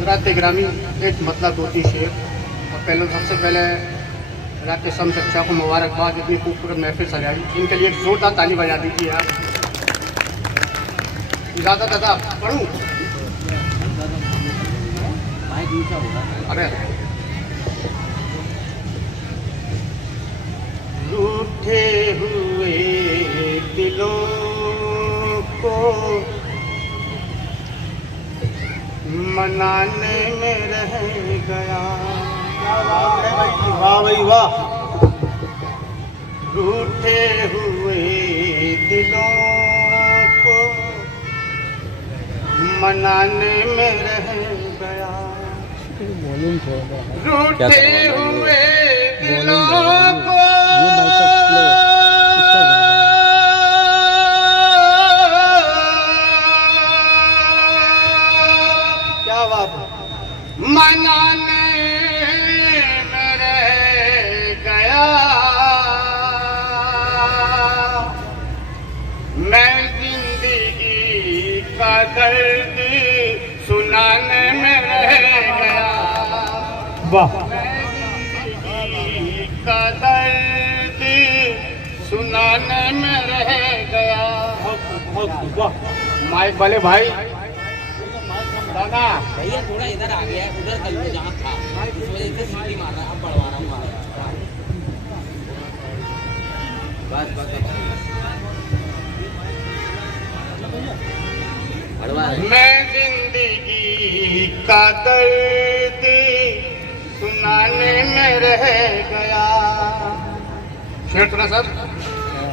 गुजरात ग्रामीण एक मतलब 2-3 शेर। और पहले सबसे पहले राकेश सम चचा को मुबारकबाद, इतनी खूबसूरत महफिल सजाई, इनके लिए एक जोरदार ताली बजा दीजिए आप। ज़्यादा दादा पढ़ूँ? अरे रूठे हुए दिलों को मनाने में रह गया। वाह भाई वाह। रूठे हुए दिलों को मनाने में रह गया। रूठे हुए दिलों को क्या बात है। मनाने में रह गया। मैं जिंदगी का दर्द सुनाने में रह गया। वाह। मैं जिंदगी का दर्द सुनाने में रह गया। वाह। माइक वाले भाई दादा भैया थोड़ा इधर आ गया है, उधर कल को जहाँ था इस वजह से सीटी मार रहा है। अब बढ़वा रहा हूँ बस बढ़वा रहे। मैं जिंदगी का दर्द सुनाने में रह गया। शेर सुना सर।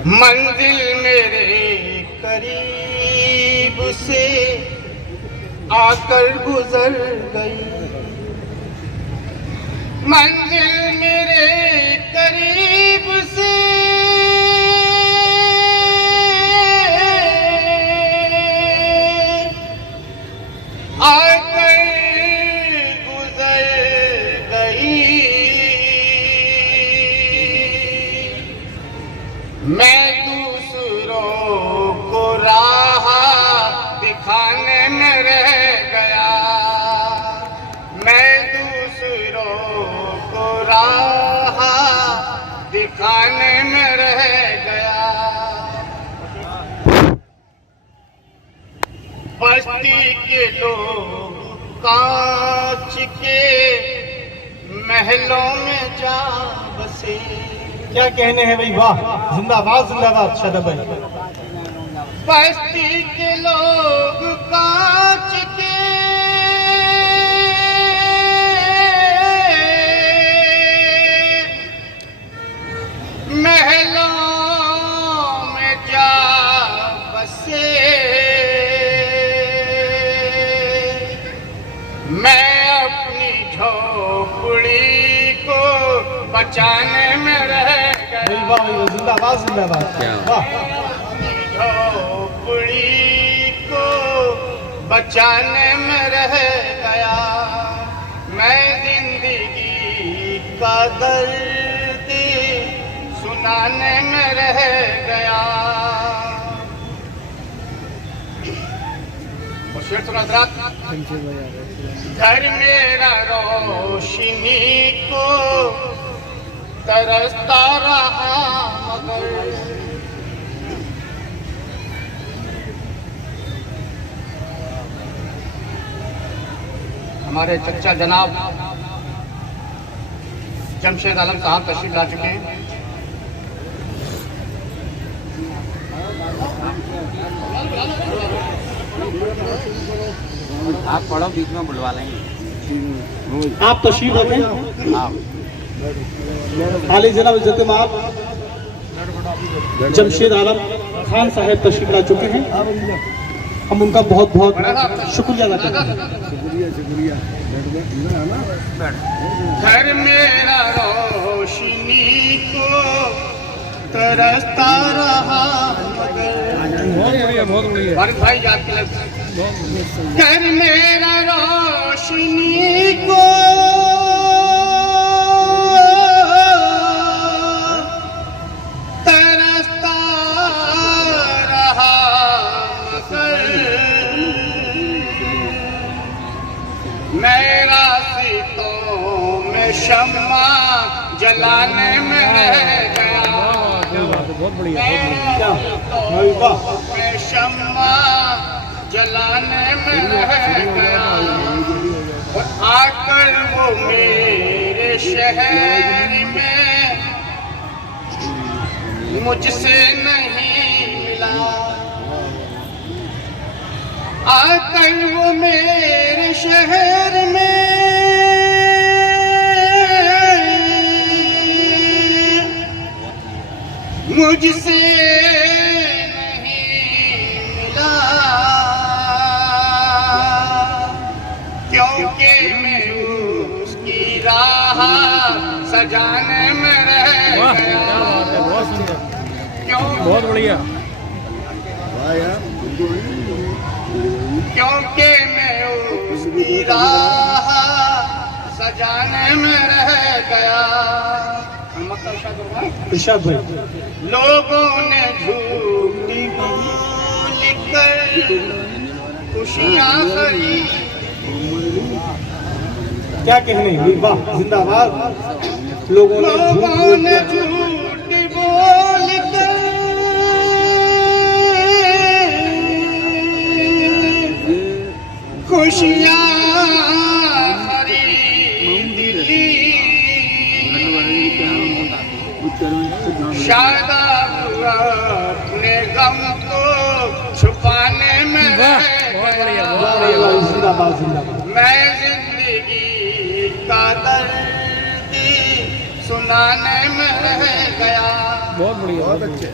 मंजिल मेरे करीब से आकर गुजर गई। मंजिल मेरे करीब से आकर गुजर गई। मैं दूसरों को राह दिखाने में रह गया। मैं दूसरों को राह दिखाने में रह गया। बस्ती के लोग कांच के महलों में जा बसे। क्या कहने हैं भाई, वाह। जिंदाबाद जिंदाबाद शादाब भाई। बस्ती के लोग कांच के महलों में जा बसे। मैं अपनी झोपड़ी को बचाने में रह गया। वाह भाई, जिंदाबाद जिंदाबाद। वाह। झोपड़ी को बचाने में रह गया। मैं जिंदगी का दर्द सुनाने में रह गया। और शेर सुना हज़रात। घर मेरा रोशनी को तरसता रहा मगर हमारे चचा जनाब जमशेद आलम साहब तशरीफ ला चुके हैं। आप पढ़ो, बीच में बुलवा लेंगे। आप तशरीफ रखें। आली जनाब इज्जत माब जमशेद आलम खान साहब तशरीफ ला चुके हैं। हम उनका बहुत बहुत शुक्रिया अदा करते हैं। घर मेरा रोशनी को तरसता रहा मगर भारत भाई याद के लग। घर मेरा रोशनी को तरसता रहा मगर मेरा सीतों में शम्मा जलाने में रह गया। बहुत बढ़िया मेरा वाह वाह में शम्मा जलाने में रह गया। और आकर वो मेरे शहर में मुझसे नहीं मिला। आकर वो मेरे शहर में मुझसे नहीं मिला। क्योंकि मैं उसकी राह सजाने में रह गया। बहुत सुंदर क्यों बहुत बढ़िया क्योंकि मैं उसकी राह सजाने में रह गया। इरशाद भाई लोगों ने झूठी बोल कर खुशियां खरीदी। क्या कहने वाह जिंदाबाद लोगों ने झूठ बोल कर खुशियां खरीद ली। शायद अपने गम को छुपाने में रह गया। जिंदाबाद जिंदाबाद मैं जिंदगी का दर्द सुनाने में रह गया। बहुत बढ़िया बहुत अच्छे